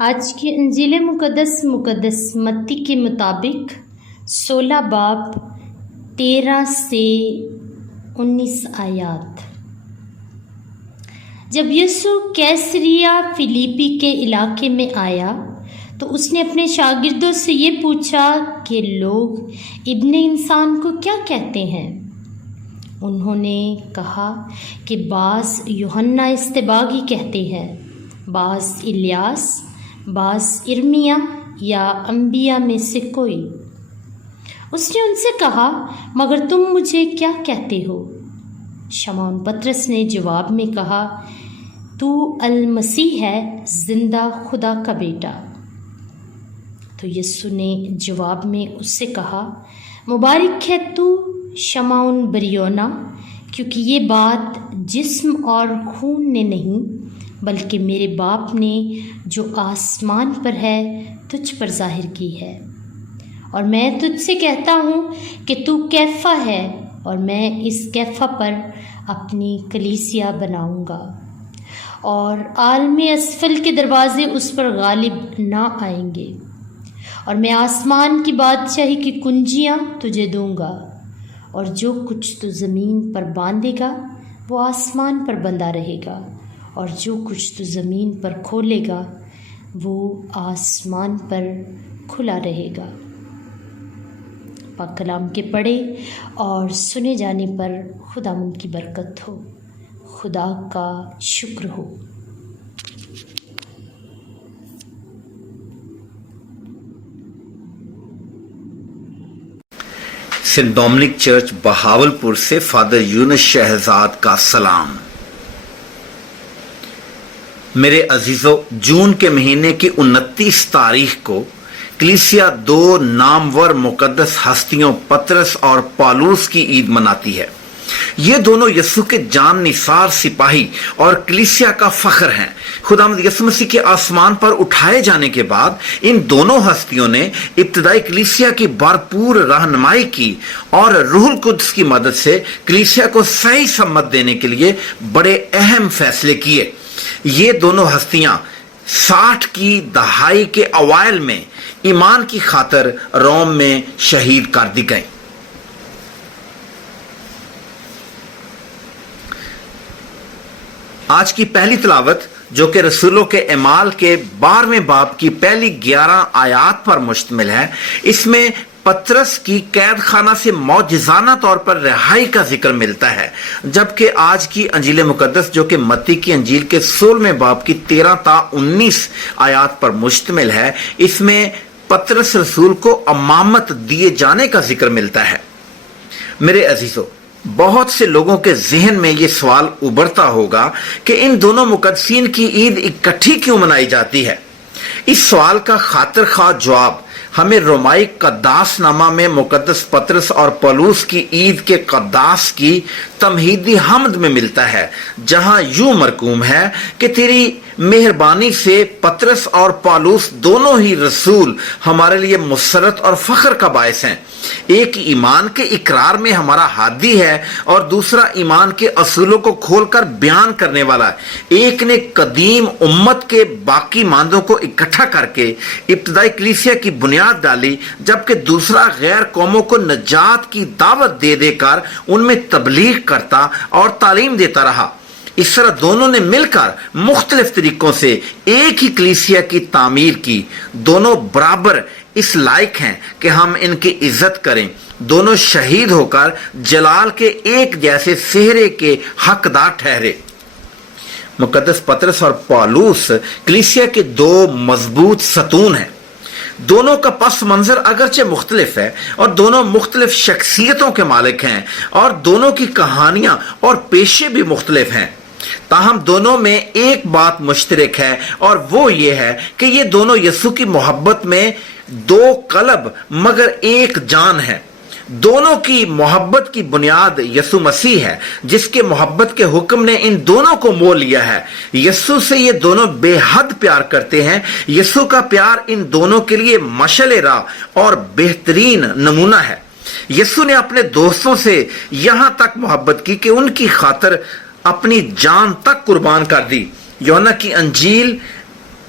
آج کی انجیل مقدس متی کے مطابق 16 باب 13 سے 19 آیات۔ جب یسوع کیسریا فلیپی کے علاقے میں آیا تو اس نے اپنے شاگردوں سے یہ پوچھا کہ لوگ ابن انسان کو کیا کہتے ہیں؟ انہوں نے کہا کہ بعض یوحنا اصطباغی کہتے ہیں، بعض الیاس، بعض ارمیا یا انبیاء میں سے کوئی۔ اس نے ان سے کہا، مگر تم مجھے کیا کہتے ہو؟ شمعون پطرس نے جواب میں کہا، تو المسیح ہے، زندہ خدا کا بیٹا۔ تو یسوع نے جواب میں اس سے کہا، مبارک ہے تو شمعون بریونا، کیونکہ یہ بات جسم اور خون نے نہیں بلکہ میرے باپ نے جو آسمان پر ہے تجھ پر ظاہر کی ہے۔ اور میں تجھ سے کہتا ہوں کہ تو کیفا ہے، اور میں اس کیفا پر اپنی کلیسیا بناؤں گا، اور عالم اسفل کے دروازے اس پر غالب نہ آئیں گے۔ اور میں آسمان کی بادشاہی کی کنجیاں تجھے دوں گا، اور جو کچھ تو زمین پر باندھے گا وہ آسمان پر بندھا رہے گا، اور جو کچھ تو زمین پر کھولے گا وہ آسمان پر کھلا رہے گا۔ پاک کلام کے پڑھے اور سنے جانے پر خداوند کی برکت ہو، خدا کا شکر ہو۔ سینٹ ڈومنک چرچ بہاولپور سے فادر یونس شہزاد کا سلام۔ میرے عزیزو، جون کے مہینے کی 29 تاریخ کو کلیسیا 2 نامور مقدس ہستیوں پطرس اور پالوس کی عید مناتی ہے۔ یہ دونوں یسوع کے جان نثار سپاہی اور کلیسیا کا فخر ہیں۔ خداوند یسوع مسیح کے آسمان پر اٹھائے جانے کے بعد ان دونوں ہستیوں نے ابتدائی کلیسیا کی بھرپور رہنمائی کی اور روح القدس کی مدد سے کلیسیا کو صحیح سمت دینے کے لیے بڑے اہم فیصلے کیے۔ یہ دونوں ہستیاں 60 کی دہائی کے اوائل میں ایمان کی خاطر روم میں شہید کر دی گئیں۔ آج کی پہلی تلاوت جو کہ رسولوں کے اعمال کے 12ویں باب کی پہلی 11 آیات پر مشتمل ہے، اس میں پطرس کی قید خانہ سے معجزانہ طور پر رہائی کا ذکر ملتا ہے، جبکہ آج کی انجیل مقدس جو کہ متی کی انجیل کے 16ویں باب کی 13 تا 19 آیات پر مشتمل ہے، اس میں پطرس رسول کو امامت دیے جانے کا ذکر ملتا ہے۔ میرے عزیزو، بہت سے لوگوں کے ذہن میں یہ سوال ابھرتا ہوگا کہ ان دونوں مقدسین کی عید اکٹھی کیوں منائی جاتی ہے؟ اس سوال کا خاطر خواہ جواب ہمیں رومائی قداس نامہ میں مقدس پطرس اور پولوس کی عید کے قداس کی تمہیدی حمد میں ملتا ہے، جہاں یوں مرقوم ہے کہ تیری مہربانی سے پطرس اور پولوس دونوں ہی رسول ہمارے لیے مسرت اور فخر کا باعث ہیں۔ ایک ایمان کے اقرار میں ہمارا ہادی ہے اور دوسرا ایمان کے اصولوں کو کھول کر بیان کرنے والا ہے۔ ایک نے قدیم امت کے باقی ماندوں کو اکٹھا کر کے ابتدائی کلیسیا کی بنیاد ڈالی، جبکہ دوسرا غیر قوموں کو نجات کی دعوت دے دے کر ان میں تبلیغ کرتا اور تعلیم دیتا رہا۔ اس طرح دونوں نے مل کر مختلف طریقوں سے ایک ہی کلیسیا کی تعمیر کی۔ دونوں برابر اس لائق ہیں کہ ہم ان کی عزت کریں۔ دونوں شہید ہو کر جلال کے ایک جیسے سہرے کے حقدار ٹھہرے۔ مقدس پطرس اور پالوس کلیسیا کے 2 مضبوط ستون ہیں۔ دونوں کا پس منظر اگرچہ مختلف ہے اور دونوں مختلف شخصیتوں کے مالک ہیں، اور دونوں کی کہانیاں اور پیشے بھی مختلف ہیں، تاہم دونوں میں ایک بات مشترک ہے، اور وہ یہ ہے کہ یہ دونوں یسوع کی محبت میں 2 قلب مگر ایک جان ہے۔ دونوں کی محبت کی بنیاد یسوع مسیح ہے، جس کے محبت کے حکم نے ان دونوں کو مول لیا ہے۔ یسوع سے یہ دونوں بے حد پیار کرتے ہیں۔ یسوع کا پیار ان دونوں کے لیے مشعل راہ اور بہترین نمونہ ہے۔ یسوع نے اپنے دوستوں سے یہاں تک محبت کی کہ ان کی خاطر اپنی جان تک قربان کر دی۔ یوحنا کی انجیل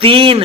3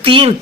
3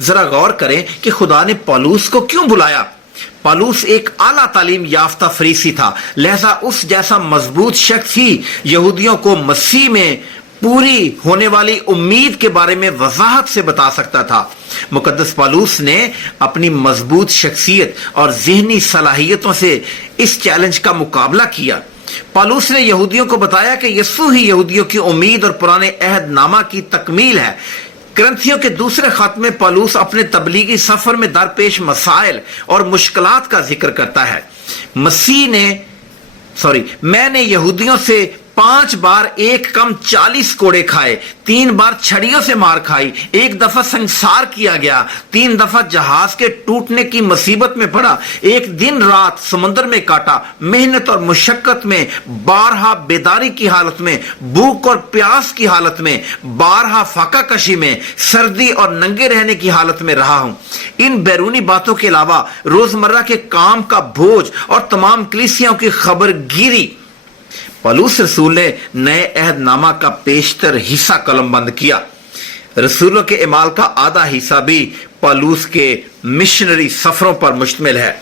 ذرا غور کریں کہ خدا نے پالوس کو کیوں بلایا۔ پالوس ایک اعلیٰ تعلیم یافتہ فریسی تھا، لہذا اس جیسا مضبوط شخص ہی یہودیوں کو مسیح میں پوری ہونے والی امید کے بارے میں وضاحت سے بتا سکتا تھا۔ مقدس پالوس نے اپنی مضبوط شخصیت اور ذہنی صلاحیتوں سے اس چیلنج کا مقابلہ کیا۔ پالوس نے یہودیوں کو بتایا کہ یسوع ہی یہودیوں کی امید اور پرانے عہد نامہ کی تکمیل ہے۔ کرنتھیوں کے دوسرے خط میں پالوس اپنے تبلیغی سفر میں درپیش مسائل اور مشکلات کا ذکر کرتا ہے۔ میں نے یہودیوں سے 5 بار ایک کم 40 کوڑے کھائے، 3 بار چھڑیوں سے مار کھائی، 1 دفعہ سنسار کیا گیا، 3 دفعہ جہاز کے ٹوٹنے کی مصیبت میں پڑا، 1 دن رات سمندر میں کاٹا، محنت اور مشقت میں، بارہا بیداری کی حالت میں، بھوک اور پیاس کی حالت میں، بارہا فاقہ کشی میں، سردی اور ننگے رہنے کی حالت میں رہا ہوں۔ ان بیرونی باتوں کے علاوہ روزمرہ کے کام کا بوجھ اور تمام کلیسیاں کی خبر گیری۔ پالوس رسول نے نئے عہد نامہ کا بیشتر حصہ قلم بند کیا۔ رسولوں کے اعمال کا آدھا حصہ بھی پالوس کے مشنری سفروں پر مشتمل ہے۔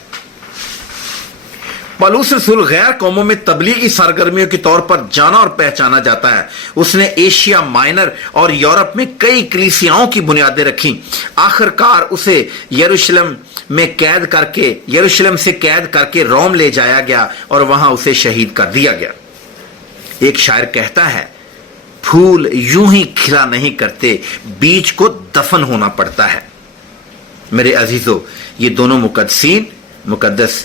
پالوس رسول غیر قوموں میں تبلیغی سرگرمیوں کے طور پر جانا اور پہچانا جاتا ہے۔ اس نے ایشیا مائنر اور یورپ میں کئی کلیسیاؤں کی بنیادیں رکھیں۔ آخر کار اسے یروشلم سے قید کر کے روم لے جایا گیا اور وہاں اسے شہید کر دیا گیا۔ ایک شاعر کہتا ہے، پھول یوں ہی کھلا نہیں کرتے، بیج کو دفن ہونا پڑتا ہے۔ میرے عزیزو، یہ دونوں مقدسین، مقدس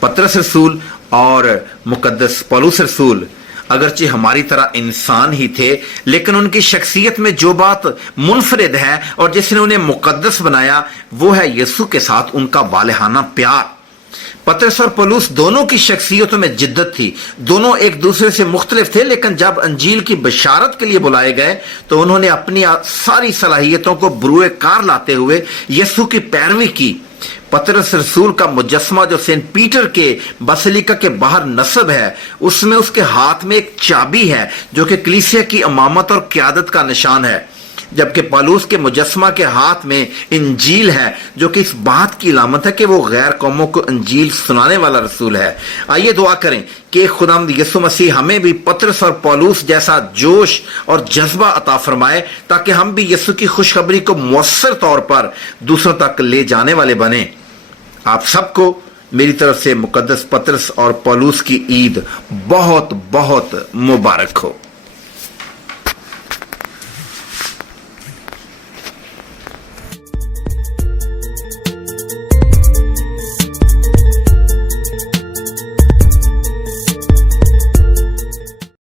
پطرس رسول اور مقدس پالوس رسول، اگرچہ ہماری طرح انسان ہی تھے، لیکن ان کی شخصیت میں جو بات منفرد ہے اور جس نے انہیں مقدس بنایا وہ ہے یسوع کے ساتھ ان کا والہانہ پیار۔ پطرس اور پولس دونوں کی شخصیتوں میں جدت تھی، دونوں ایک دوسرے سے مختلف تھے، لیکن جب انجیل کی بشارت کے لیے بلائے گئے تو انہوں نے اپنی ساری صلاحیتوں کو بروئے کار لاتے ہوئے یسوع کی پیروی کی۔ پطرس رسول کا مجسمہ جو سینٹ پیٹر کے بسیلیکا کے باہر نصب ہے، اس میں اس کے ہاتھ میں ایک چابی ہے جو کہ کلیسیا کی امامت اور قیادت کا نشان ہے، جبکہ پالوس کے مجسمہ کے ہاتھ میں انجیل ہے جو کہ اس بات کی علامت ہے کہ وہ غیر قوموں کو انجیل سنانے والا رسول ہے۔ آئیے دعا کریں کہ خداوند یسوع مسیح ہمیں بھی پطرس اور پالوس جیسا جوش اور جذبہ عطا فرمائے تاکہ ہم بھی یسوع کی خوشخبری کو مؤثر طور پر دوسروں تک لے جانے والے بنیں۔ آپ سب کو میری طرف سے مقدس پطرس اور پالوس کی عید بہت بہت مبارک ہو۔